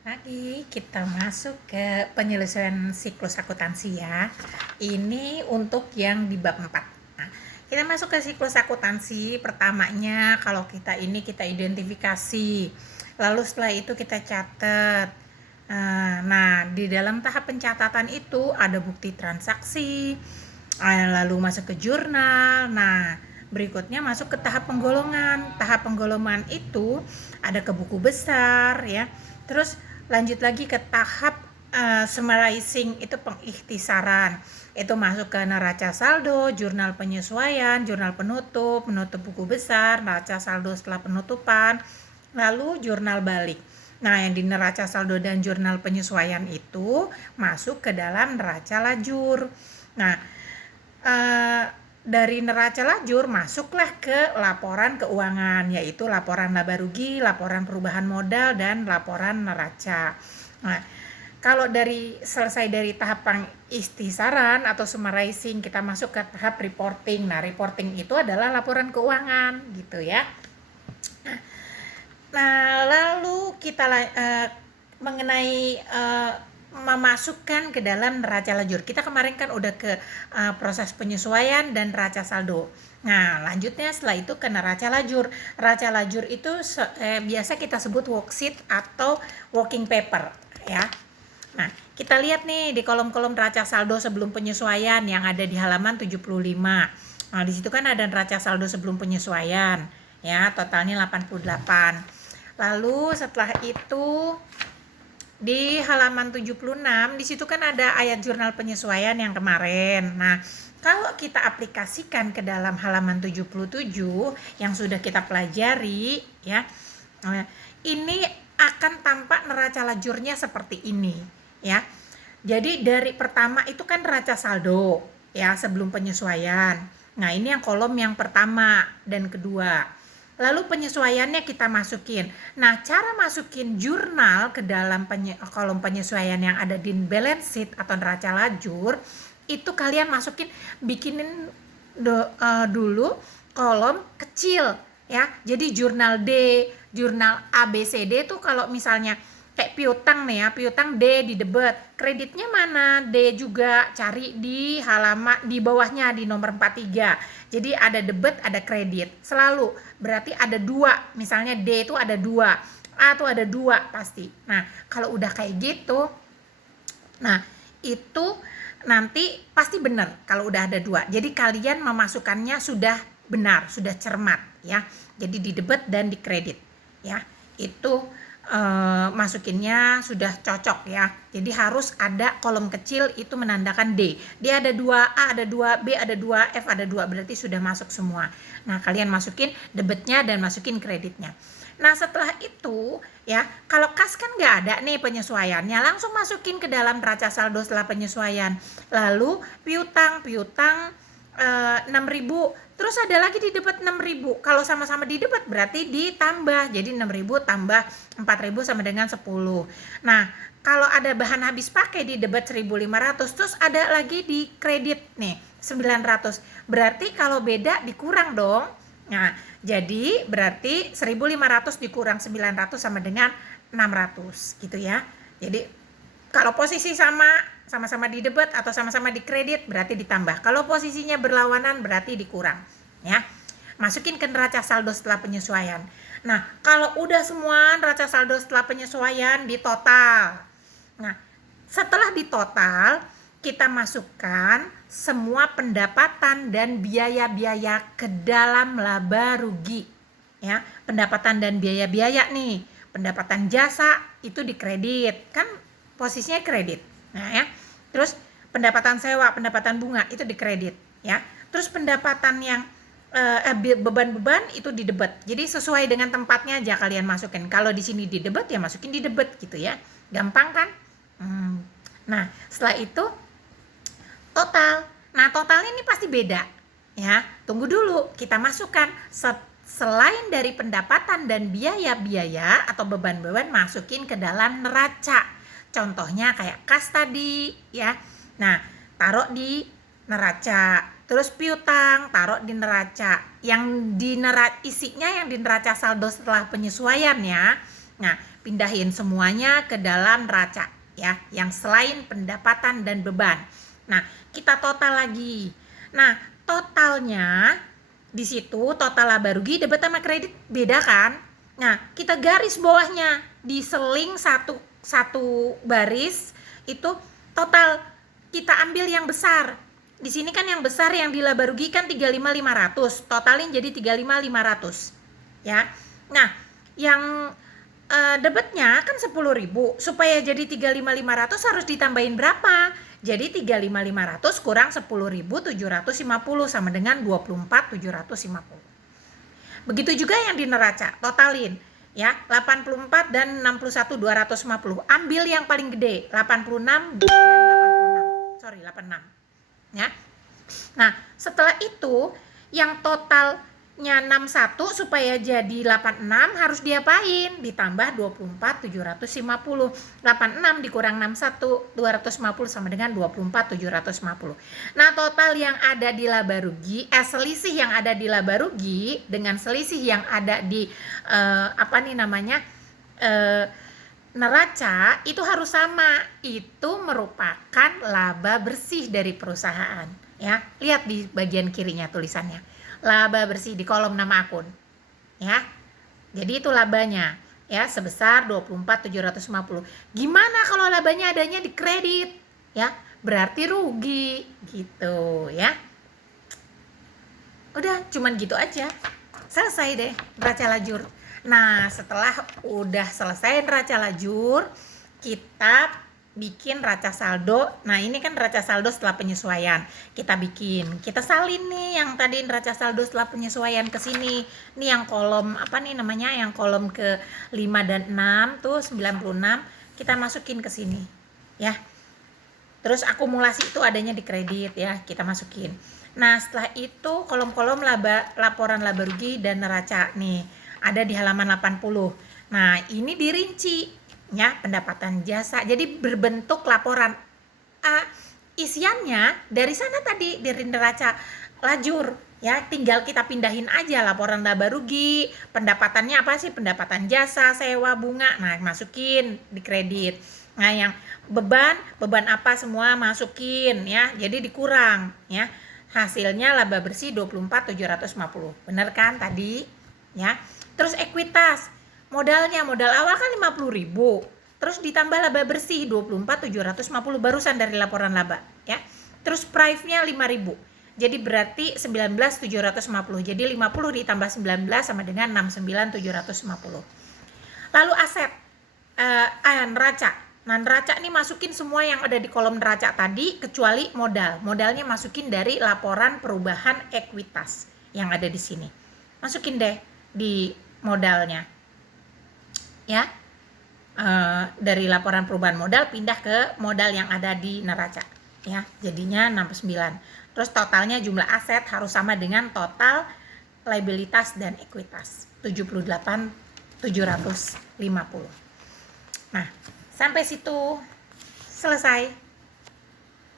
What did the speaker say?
Lagi kita masuk ke penyelesaian siklus akuntansi ya. Ini untuk yang di bab 4. Nah, kita masuk ke siklus akuntansi. Pertamanya kalau kita identifikasi. Lalu setelah itu kita catat. Nah, di dalam tahap pencatatan itu ada bukti transaksi, lalu masuk ke jurnal. Nah, berikutnya masuk ke tahap penggolongan. Tahap penggolongan itu ada ke buku besar ya. Terus lanjut lagi ke tahap summarizing, itu pengikhtisaran. Itu masuk ke neraca saldo, jurnal penyesuaian, jurnal penutup, penutup buku besar, neraca saldo setelah penutupan, lalu jurnal balik. Nah, yang di neraca saldo dan jurnal penyesuaian itu masuk ke dalam neraca lajur. Nah, dari neraca lajur masuklah ke laporan keuangan, yaitu laporan laba rugi, laporan perubahan modal, dan laporan neraca. Nah, kalau selesai dari tahap pengikhtisaran atau summarizing, kita masuk ke tahap reporting. Nah, reporting itu adalah laporan keuangan gitu ya. Nah, lalu kita mengenai memasukkan ke dalam neraca lajur. Kita kemarin kan udah ke proses penyesuaian dan neraca saldo. Nah, lanjutnya setelah itu ke neraca lajur. Neraca lajur itu biasa kita sebut worksheet atau working paper ya. Nah, kita lihat nih di kolom-kolom neraca saldo sebelum penyesuaian yang ada di halaman 75. Nah, di situ kan ada neraca saldo sebelum penyesuaian ya, totalnya 88. Lalu setelah itu di halaman 76 di situ kan ada ayat jurnal penyesuaian yang kemarin. Nah, kalau kita aplikasikan ke dalam halaman 77 yang sudah kita pelajari ya, ini akan tampak neraca lajurnya seperti ini ya. Jadi dari pertama itu kan neraca saldo ya sebelum penyesuaian. Nah, ini yang kolom yang pertama dan kedua. Lalu penyesuaiannya kita masukin. Nah, cara masukin jurnal ke dalam kolom penyesuaian yang ada di balance sheet atau neraca lajur, itu kalian bikinin dulu kolom kecil ya. Jadi jurnal D, jurnal ABCD tuh kalau misalnya kayak piutang nih ya, piutang D di debit, kreditnya mana? D juga, cari di halaman di bawahnya di nomor 43. Jadi ada debit, ada kredit. Selalu berarti ada dua, misalnya D itu ada dua, A itu ada dua pasti. Nah, kalau udah kayak gitu, nah itu nanti pasti benar kalau udah ada dua. Jadi kalian memasukkannya sudah benar, sudah cermat ya. Jadi di debit dan di kredit ya. Itu masukinnya sudah cocok ya. Jadi harus ada kolom kecil itu menandakan D. D ada 2, A ada 2, B ada 2, F ada 2, berarti sudah masuk semua. Nah, kalian masukin debitnya dan masukin kreditnya. Nah, setelah itu ya, kalau kas kan nggak ada nih penyesuaiannya, langsung masukin ke dalam neraca saldo setelah penyesuaian. Lalu piutang 6.000, terus ada lagi di debit 6.000. Kalau sama-sama di debit berarti ditambah, jadi 6.000 tambah 4.000 sama dengan 10. Nah, kalau ada bahan habis pakai di debit 1.500, terus ada lagi di kredit nih 900, berarti kalau beda dikurang dong. Nah, jadi berarti 1.500 dikurang 900 sama dengan 600 gitu ya. Jadi kalau posisi sama-sama di debit atau sama-sama di kredit berarti ditambah. Kalau posisinya berlawanan berarti dikurang ya. Masukin ke neraca saldo setelah penyesuaian. Nah, kalau udah semua neraca saldo setelah penyesuaian di total. Nah, setelah di total kita masukkan semua pendapatan dan biaya-biaya ke dalam laba rugi ya. Pendapatan dan biaya-biaya nih, pendapatan jasa itu dikredit, kan posisinya kredit. Nah ya, terus pendapatan sewa, pendapatan bunga itu dikredit ya. Terus pendapatan yang beban-beban itu di debit. Jadi sesuai dengan tempatnya aja kalian masukin. Kalau di sini di debit ya masukin di debit gitu ya. Gampang kan? Nah, setelah itu total. Nah, totalnya ini pasti beda ya. Tunggu dulu, kita masukkan selain dari pendapatan dan biaya-biaya atau beban-beban masukin ke dalam neraca. Contohnya kayak kas tadi ya. Nah, taruh di neraca. Terus piutang taruh di neraca. Yang di isinya yang di neraca saldo setelah penyesuaian ya. Nah, pindahin semuanya ke dalam neraca ya, yang selain pendapatan dan beban. Nah, kita total lagi. Nah, totalnya di situ total laba rugi debit sama kredit beda kan? Nah, kita garis bawahnya, diseling satu baris itu total, kita ambil yang besar. Di sini kan yang besar yang di laba rugi kan 35.500, totalin jadi 35.500 ya. Nah, yang debitnya kan 10.000, supaya jadi 35.500 harus ditambahin berapa? Jadi 35.500 kurang 10.750 sama dengan 24.750. Begitu juga yang di neraca, totalin ya, 84 dan 61.250. Ambil yang paling gede, 86 dan 86 ya. Nah, setelah itu yang totalnya 61 supaya jadi 86 harus diapain? Ditambah 24.750. 86 dikurang 61 250 sama dengan 24.750. Nah, total yang ada di laba rugi, selisih yang ada di laba rugi dengan selisih yang ada di neraca itu harus sama. Itu merupakan laba bersih dari perusahaan ya. Lihat di bagian kirinya tulisannya, laba bersih di kolom nama akun ya. Jadi itu labanya ya, sebesar 24.750. Gimana kalau labanya adanya di kredit ya? Berarti rugi gitu ya. Udah cuman gitu aja, selesai deh neraca lajur. Nah, setelah udah selesai neraca lajur, kita bikin neraca saldo. Nah, ini kan neraca saldo setelah penyesuaian. Kita kita salin nih yang tadi neraca saldo setelah penyesuaian ke sini. Ini yang kolom yang kolom ke 5 dan 6 tuh 96, kita masukin ke sini ya. Terus akumulasi itu adanya di kredit ya, kita masukin. Nah, setelah itu kolom-kolom laporan laba rugi dan neraca nih ada di halaman 80. Nah, ini dirinci ya, pendapatan jasa. Jadi berbentuk laporan. Isiannya dari sana tadi dari neraca lajur ya, tinggal kita pindahin aja laporan laba rugi. Pendapatannya apa sih? Pendapatan jasa, sewa, bunga. Nah, masukin di kredit. Nah, yang beban apa semua masukin ya. Jadi dikurang ya. Hasilnya laba bersih 24.750. Bener kan tadi? Ya. Terus ekuitas, modal awal kan 50.000, terus ditambah laba bersih 24.750 barusan dari laporan laba ya. Terus price-nya 5.000, jadi berarti 19.750. Jadi 50 ditambah 19 sama dengan 69.750. Lalu aset, neraca. Nah, neraca ini masukin semua yang ada di kolom neraca tadi kecuali modalnya masukin dari laporan perubahan ekuitas yang ada di sini. Masukin deh di modalnya ya, dari laporan perubahan modal pindah ke modal yang ada di neraca ya, jadinya 69. Terus totalnya jumlah aset harus sama dengan total liabilitas dan ekuitas 78.750. Nah, sampai situ selesai.